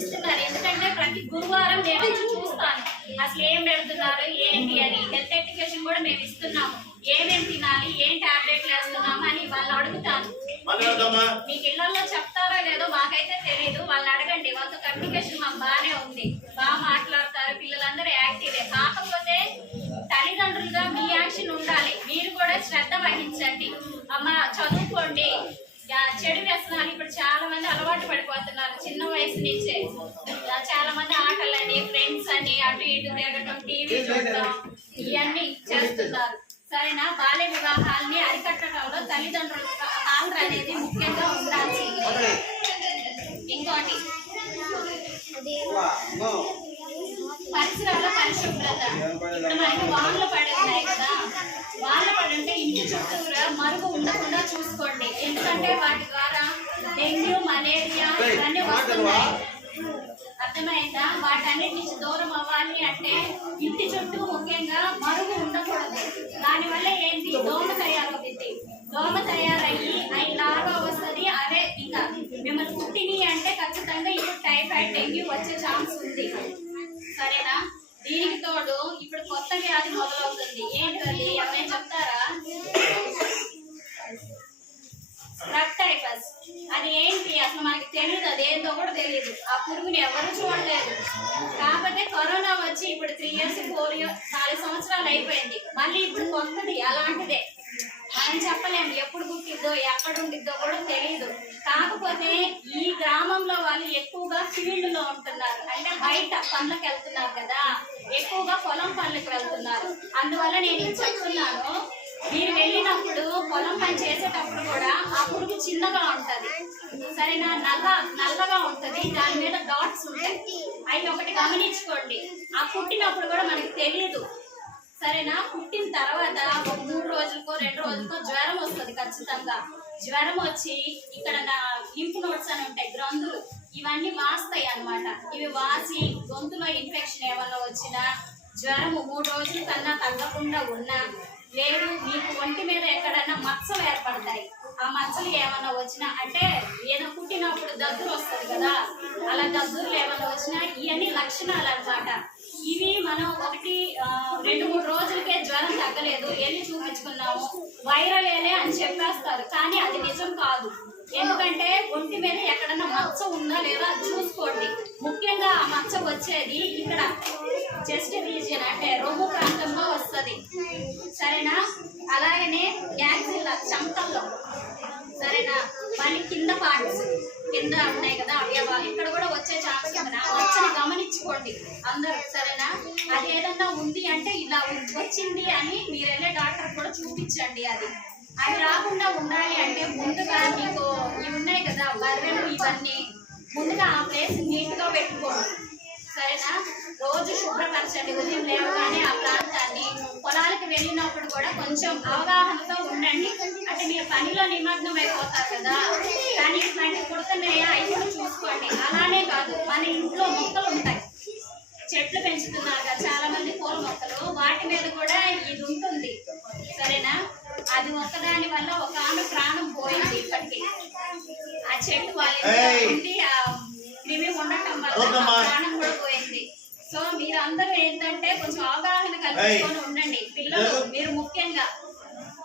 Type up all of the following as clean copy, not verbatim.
ఇస్తున్నారు. ఎందుకంటే ప్రతి గురువారం నేను చూస్తాను అసలు ఏం పెడుతున్నారు ఏంటి అని. హెల్త్ ఎడ్యుకేషన్ కూడా మేము ఇస్తున్నాము. ఏమేమి తినాలి, ఏం టాబ్లెట్లు వేస్తున్నాము అని వాళ్ళు అడుగుతాను. మీకు ఇళ్లలో చెప్తారో లేదో మాకైతే తెలియదు, వాళ్ళని అడగండి. వాళ్ళతో కమ్యూనికేషన్ మాకు బాగానే ఉంది, బాగా మాట్లాడతారు, పిల్లలందరూ యాక్టివే. కాకపోతే తల్లిదండ్రులుగా మీ యాక్షన్ ఉండాలి. మీరు కూడా శ్రద్ధ వహించండి. అమ్మ చదువుకోండి. చెడు వ్యసనాలు ఇప్పుడు చాలా మంది అలవాటు పడిపోతున్నారు చిన్న వయసు నుంచే. చాలా మంది ఆటలని, ఫ్రెండ్స్ అని, అటు ఇటు తిరగటం, టీవీ చూడటం, ఇవన్నీ చేస్తున్నారు. సరేనా? బాల్య వివాహాలని అరికట్టడంలో తల్లిదండ్రుల పాత్ర అనేది ముఖ్యంగా ఉండాల్సింది. ఇంకోటి పరిసరాల పరిశుభ్రత. ఇప్పుడు మనకి వానలు పడి ఉన్నాయి కదా, వానలు పడుంటే ఇంటి చుట్టూరా మరుగు ఉండకుండా చూసుకోండి. ఎందుకంటే వాటి ద్వారా డెంగ్యూ, మలేరియా ఇవన్నీ వస్తున్నాయి. అర్థమైందా? వాటన్నిటి నుంచి దూరం అవ్వాలి అంటే ఇంటి చుట్టూ ముఖ్యంగా మరుగు ఉండకూడదు. దానివల్ల ఏంటి, దోమ తయారవుతుంది. దోమ తయారయ్యి అవి లాగా వస్తుంది. అవే ఇంకా మిమ్మల్ని కుట్టిని అంటే ఖచ్చితంగా ఇప్పుడు టైఫాయిడ్, డెంగ్యూ వచ్చే ఛాన్స్ ఉంది. సరేనా? దీనికి తోడు ఇప్పుడు కొత్త వ్యాధి మొదలవుతుంది. ఏంటది ఏమైనా చెప్తారా? Scrub typhus. అది ఏంటి అసలు మనకి తెలియదు, అదేంటో కూడా తెలియదు. ఆ పురుగుని ఎవరు చూడలేదు. కాకపోతే కరోనా వచ్చి ఇప్పుడు 3 years 4 years 4 సంవత్సరాలు అయిపోయింది. మళ్ళీ ఇప్పుడు కొత్తది అలాంటిదే. మనం చెప్పలేము ఎప్పుడు పుట్టిద్దో ఎక్కడ ఉండిద్దో కూడా తెలియదు. కాకపోతే ఈ గ్రామంలో వాళ్ళు ఎక్కువగా ఫీల్డ్ లో ఉంటున్నారు, అంటే బయట పనులకు వెళ్తున్నారు కదా, ఎక్కువగా పొలం పనులకు వెళ్తున్నారు. అందువల్ల నేను ఇది చెప్తున్నాను. మీరు వెళ్ళినప్పుడు పొలం పని చేసేటప్పుడు కూడా ఆ పురుగు చిన్నగా ఉంటది. సరేనా? నల్లగా ఉంటది, దాని మీద డాట్స్ ఉంటాయి. అవి ఒకటి గమనించుకోండి. ఆ పుట్టినప్పుడు కూడా మనకి తెలియదు. సరేనా? పుట్టిన తర్వాత ఒక 3 రోజులకో 2 రోజులకో జ్వరం వస్తుంది ఖచ్చితంగా. జ్వరం వచ్చి ఇక్కడ లింఫ్ నోడ్స్ అని ఉంటాయి, గ్రంథులు, ఇవన్నీ వాస్తాయి అన్నమాట. ఇవి వాసి గొంతులో ఇన్ఫెక్షన్ ఏమన్నా వచ్చినా, జ్వరము 3 రోజుల కన్నా తగ్గకుండా ఉన్నా, లేదు మీకు ఒంటి మీద ఎక్కడన్నా మచ్చలు ఏర్పడతాయి. ఆ మచ్చలు ఏమన్నా వచ్చినా, అంటే ఏదో పుట్టినప్పుడు దద్దురు వస్తుంది కదా, అలా దద్దుర్లు ఏమన్నా వచ్చినా ఇవన్నీ లక్షణాలు అన్నమాట. ఇవి మనం 1-2-3 రోజులకే జ్వరం తగ్గలేదు, వెళ్ళి చూపించుకున్నాము, వైరల్ ఏలే అని చెప్పేస్తారు. కానీ అది నిజం కాదు. ఎందుకంటే ఒంటి మీద ఎక్కడన్నా మచ్చ ఉందా లేదా చూసుకోండి. ముఖ్యంగా ఆ మచ్చ వచ్చేది ఇక్కడ చెస్ట్ రీజియన్, అంటే రొమ్ము ప్రాంతంలో వస్తుంది. సరేనా? అలాగనే యాక్సిల్ చెమటల్లో, సరేనా? మళ్ళీ కింద పార్ట్స్ కింద ఉన్నాయి కదా అవయవాలు, ఇక్కడ కూడా వచ్చే ఛాన్స్ ఉంది. ఆ మచ్చని గమనించుకోండి అందరూ. సరేనా? అది ఏదన్నా ఉంది అంటే ఇలా వచ్చింది అని మీరు వెళ్ళే డాక్టర్ కూడా చూపించండి. అవి రాకుండా ఉండాలి అంటే ముందుగా మీకు ఇవి ఉన్నాయి కదా బర్రెలు, ఇవన్నీ ముందుగా ఆ ప్లేస్ నీట్గా పెట్టుకోండి. సరేనా? రోజు శుభ్రపరచండి. ఉదయం లేవగానే ఆ ప్రాంతాన్ని. పొలాలకు వెళ్ళినప్పుడు కూడా కొంచెం అవగాహనతో ఉండండి. అంటే మీరు పనిలో నిమగ్నం అయిపోతారు కదా, కానీ ఇట్లాంటి పుడుతున్నాయా అవి కూడా చూసుకోండి. అలానే కాదు, మన ఇంట్లో మొక్కలు ఉంటాయి, చెట్లు పెంచుతున్నారు కదా చాలా మంది, పూల మొక్కలు, వాటి మీద కూడా ఇది ఉంటుంది. సరేనా? అది ఒక్కదాని వల్ల ఒక ఆమె ప్రాణం పోయింది ఇప్పటికీ. ఆ చెట్టు వాళ్ళ ఆ క్రిమి ఉండటం వల్ల ప్రాణం కూడా పోయింది. సో మీరందరూ ఏంటంటే కొంచెం అవగాహన కల్పించుకొని ఉండండి. పిల్లలు మీరు ముఖ్యంగా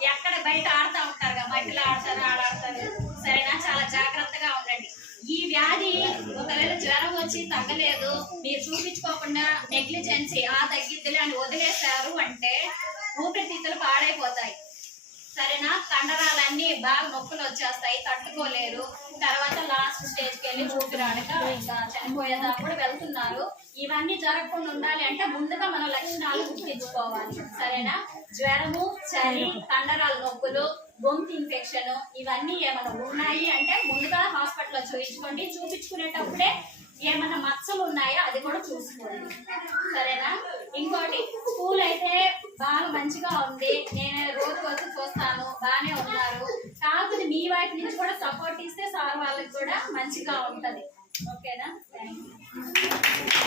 ఎక్కడ బయట ఆడుతూ ఉంటారు కదా, మట్టిలో ఆడతారు, ఆడాడతారు. సరేనా? చాలా జాగ్రత్తగా ఉండండి. ఈ వ్యాధి ఒకవేళ జ్వరం వచ్చి తగ్గలేదు, మీరు చూపించుకోకుండా నెగ్లిజెన్సీ తగ్గిద్దిలే అని వదిలేశారు అంటే ఊపిరితిత్తులు పాడైపోతాయి. సరేనా? కండరాలన్నీ బాగా నొప్పులు వచ్చేస్తాయి, తట్టుకోలేరు. తర్వాత లాస్ట్ స్టేజ్కి వెళ్ళి ఊపిరాడక ఇంకా చనిపోయేదాకా కూడా వెళ్తున్నారు. ఇవన్నీ జరగకుండా ఉండాలి అంటే ముందుగా మనం లక్షణాలు గుర్తించుకోవాలి. సరేనా? జ్వరము, చలి, కండరాల నొప్పులు, గొంతు ఇన్ఫెక్షన్ ఇవన్నీ ఏమైనా ఉన్నాయి అంటే ముందుగా హాస్పిటల్లో చూపించుకోండి. చూపించుకునేటప్పుడే ఏమైనా మచ్చలు ఉన్నాయో అది కూడా చూసుకోండి. సరేనా? ఇంకోటి, స్కూల్ అయితే బాగా మంచిగా ఉంది, నేను రోజు వచ్చి చూస్తాను, బాగానే ఉన్నారు. కాకపోతే మీ వైపు నుంచి కూడా సపోర్ట్ ఇస్తే సార్ వాళ్ళకి కూడా మంచిగా ఉంటది. ఓకేనా? Thank you.